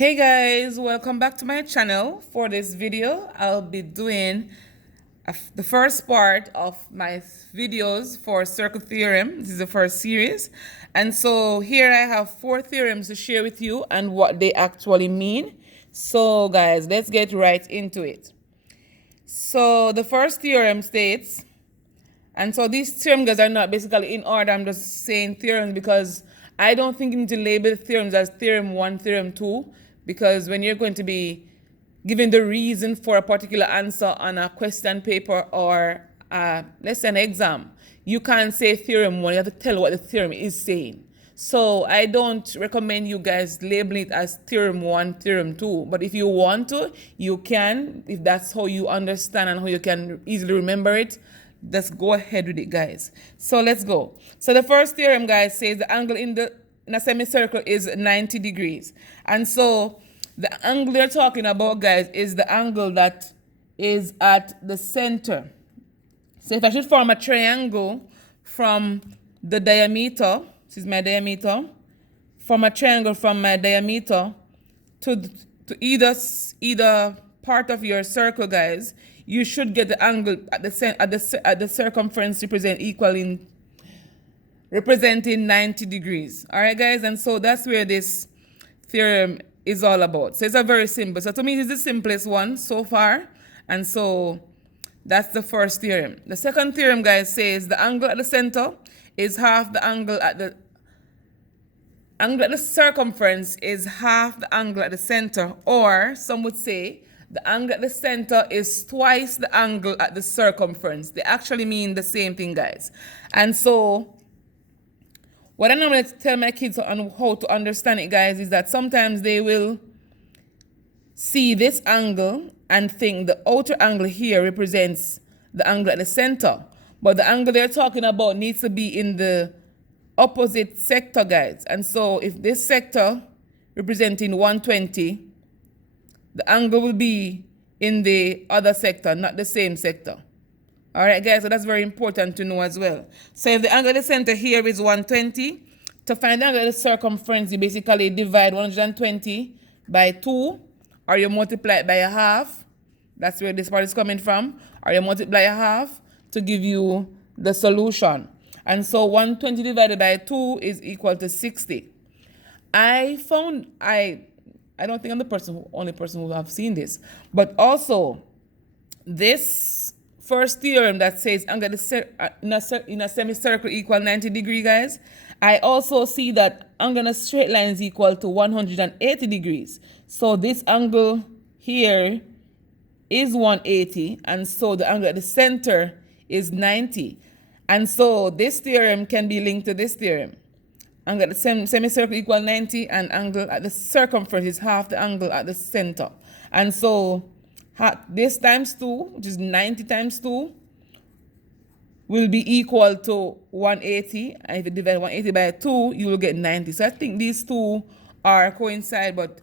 Hey guys, welcome back to my channel. For this video, I'll be doing the first part of my videos for circle theorem. This is the first series. And so here I have 4 theorems to share with you and what they actually mean. So guys, let's get right into it. So the first theorem states, and so these theorems guys are not basically in order. I'm just saying theorems because I don't think you need to label theorems as theorem 1, theorem 2, because when you're going to be giving the reason for a particular answer on a question paper or let's say an exam, you can't say theorem 1, you have to tell what the theorem is saying. So I don't recommend you guys labeling it as theorem 1, theorem 2, but if you want to, you can, if that's how you understand and how you can easily remember it. Let's go ahead with it, guys. So let's go. So the first theorem, guys, says the angle in a semicircle is 90 degrees. And so the angle they're talking about, guys, is the angle that is at the center. So if I should form a triangle from the diameter, this is my diameter, form a triangle from my diameter to either part of your circle, guys, you should get the angle at the circumference representing 90 degrees. All right, guys, and so that's where this theorem is all about. So it's a very simple. So to me, it's the simplest one so far, and so that's the first theorem. The second theorem, guys, says the angle at the center is half the angle at the circumference is half the angle at the center, or some would say the angle at the center is twice the angle at the circumference. They actually mean the same thing, guys. And so what I normally tell my kids on how to understand it, guys, is that sometimes they will see this angle and think the outer angle here represents the angle at the center. But the angle they're talking about needs to be in the opposite sector, guys. And so if this sector representing 120, the angle will be in the other sector, not the same sector. All right, guys, so that's very important to know as well. So if the angle at the center here is 120, to find the angle at the circumference, you basically divide 120 by 2, or you multiply it by a half. That's where this part is coming from. Or you multiply a half to give you the solution. And so 120 divided by 2 is equal to 60. I don't think I'm the only person who have seen this. But also, this first theorem that says angle in a semicircle equal 90 degrees, guys, I also see that angle in a straight line is equal to 180 degrees. So this angle here is 180, and so the angle at the center is 90. And so this theorem can be linked to this theorem. Angle at the semicircle equal 90, and angle at the circumference is half the angle at the center. And so this times 2, which is 90 times 2, will be equal to 180. And if you divide 180 by 2, you will get 90. So I think these two are coincide, but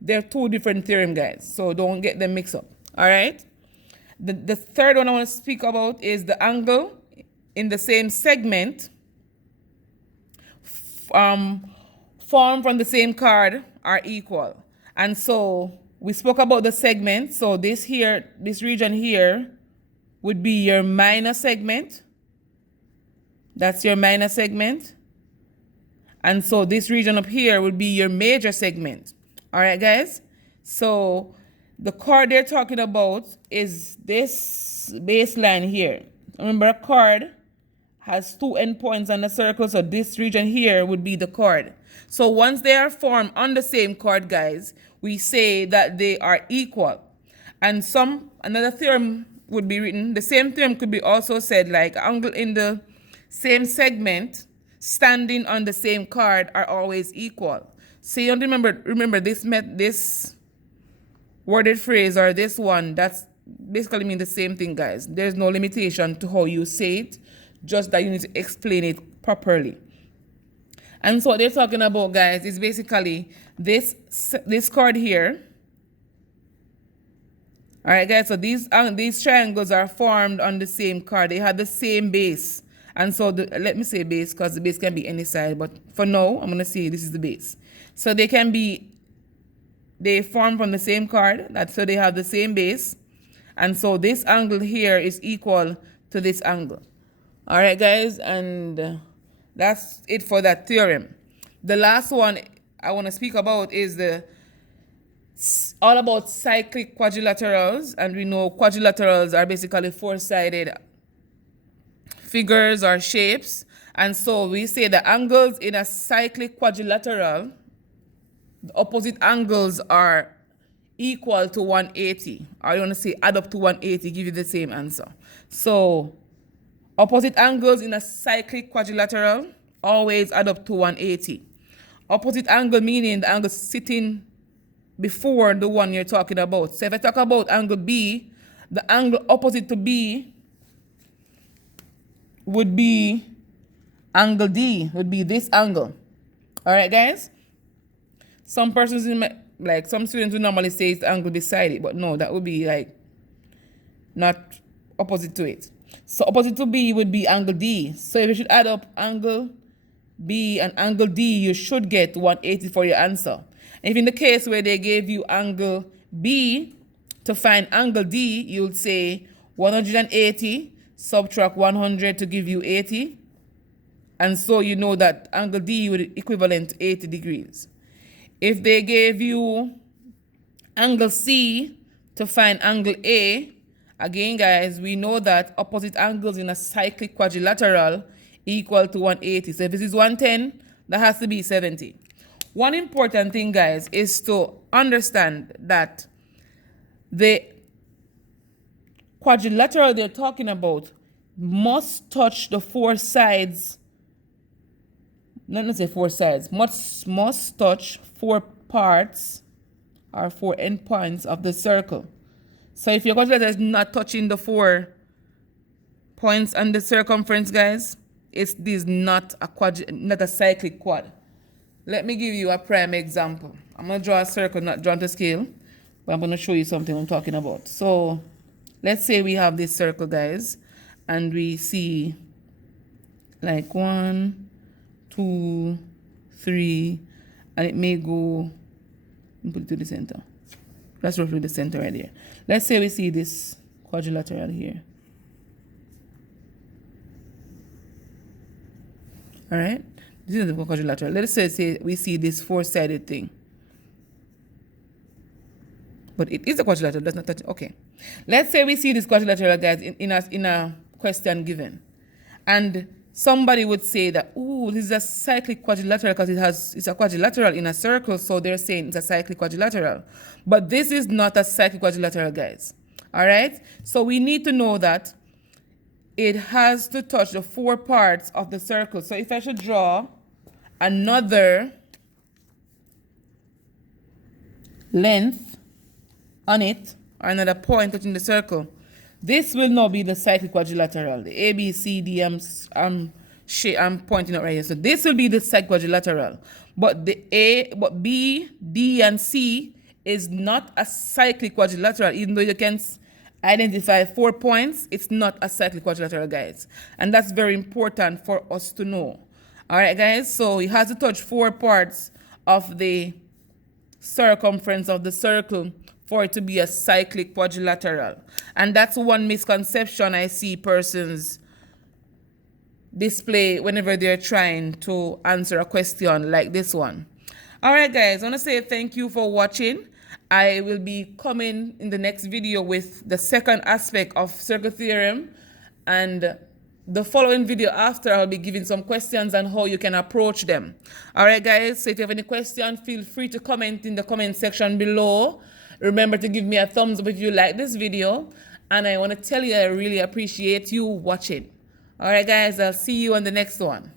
they're two different theorems, guys. So don't get them mixed up. All right? The third one I want to speak about is the angle in the same segment formed from the same chord are equal. And so we spoke about the segment. So this region here would be your minor segment. That's your minor segment. And so this region up here would be your major segment. All right, guys? So the chord they're talking about is this baseline here. Remember, a chord has 2 endpoints on the circle, so this region here would be the chord. So once they are formed on the same chord, guys, we say that they are equal. And another theorem would be written. The same theorem could be also said like angle in the same segment standing on the same chord are always equal. So you remember this worded phrase or this one, that's basically mean the same thing, guys. There's no limitation to how you say it, just that you need to explain it properly. And so what they're talking about, guys, is basically this chord here. All right, guys, so these triangles are formed on the same chord. They have the same base. And so let me say base, because the base can be any side, but for now, I'm going to say this is the base. So they can be they form from the same card. That's so they have the same base. And so this angle here is equal to this angle. All right, guys, and that's it for that theorem. The last one I want to speak about is all about cyclic quadrilaterals. And we know quadrilaterals are basically four-sided figures or shapes. And so we say the angles in a cyclic quadrilateral, the opposite angles are equal to 180. Or you want to say add up to 180, give you the same answer. So opposite angles in a cyclic quadrilateral always add up to 180. Opposite angle meaning the angle sitting before the one you're talking about. So if I talk about angle B, the angle opposite to B would be angle D, would be this angle. All right, guys? Some persons some students would normally say it's the angle beside it, but no, that would be like not opposite to it. So opposite to B would be angle D. So if you should add up angle B and angle D, you should get 180 for your answer. If in the case where they gave you angle B, to find angle D, you would say 180, subtract 100 to give you 80. And so you know that angle D would equivalent to 80 degrees. If they gave you angle C to find angle A, again, guys, we know that opposite angles in a cyclic quadrilateral equal to 180. So if this is 110, that has to be 70. One important thing, guys, is to understand that the quadrilateral they're talking about must touch the four sides. Let me say four sides. Must touch four parts or four endpoints of the circle. So if your quadrilateral is not touching the 4 points on the circumference, guys, this is not a cyclic quad. Let me give you a prime example. I'm going to draw a circle, not drawn to scale, but I'm going to show you something I'm talking about. So let's say we have this circle, guys, and we see like 1, 2, 3, and it may go put it to the center. Let's roughly the center right here. Let's say we see this quadrilateral here. All right, this is the quadrilateral. Let's say we see this four-sided thing. But it is a quadrilateral, that's not touch. Okay. Let's say we see this quadrilateral, guys, in a question given. And somebody would say that, ooh, this is a cyclic quadrilateral because it's a quadrilateral in a circle, so they're saying it's a cyclic quadrilateral. But this is not a cyclic quadrilateral, guys. All right? So we need to know that it has to touch the 4 parts of the circle. So if I should draw another length on it, or another point touching the circle, this will now be the cyclic quadrilateral. The A, B, C, D, I'm pointing out right here. So this will be the cyclic quadrilateral. But but B, D, and C is not a cyclic quadrilateral. Even though you can identify 4 points, it's not a cyclic quadrilateral, guys. And that's very important for us to know. All right, guys. So it has to touch 4 parts of the circumference of the circle for it to be a cyclic quadrilateral. And that's one misconception I see persons display whenever they're trying to answer a question like this one. All right, guys, I want to say thank you for watching. I will be coming in the next video with the second aspect of circle theorem, and the following video after I'll be giving some questions on how you can approach them. All right, guys, so if you have any questions, feel free to comment in the comment section below. Remember to give me a thumbs up if you like this video, and I want to tell you I really appreciate you watching. All right, guys, I'll see you on the next one.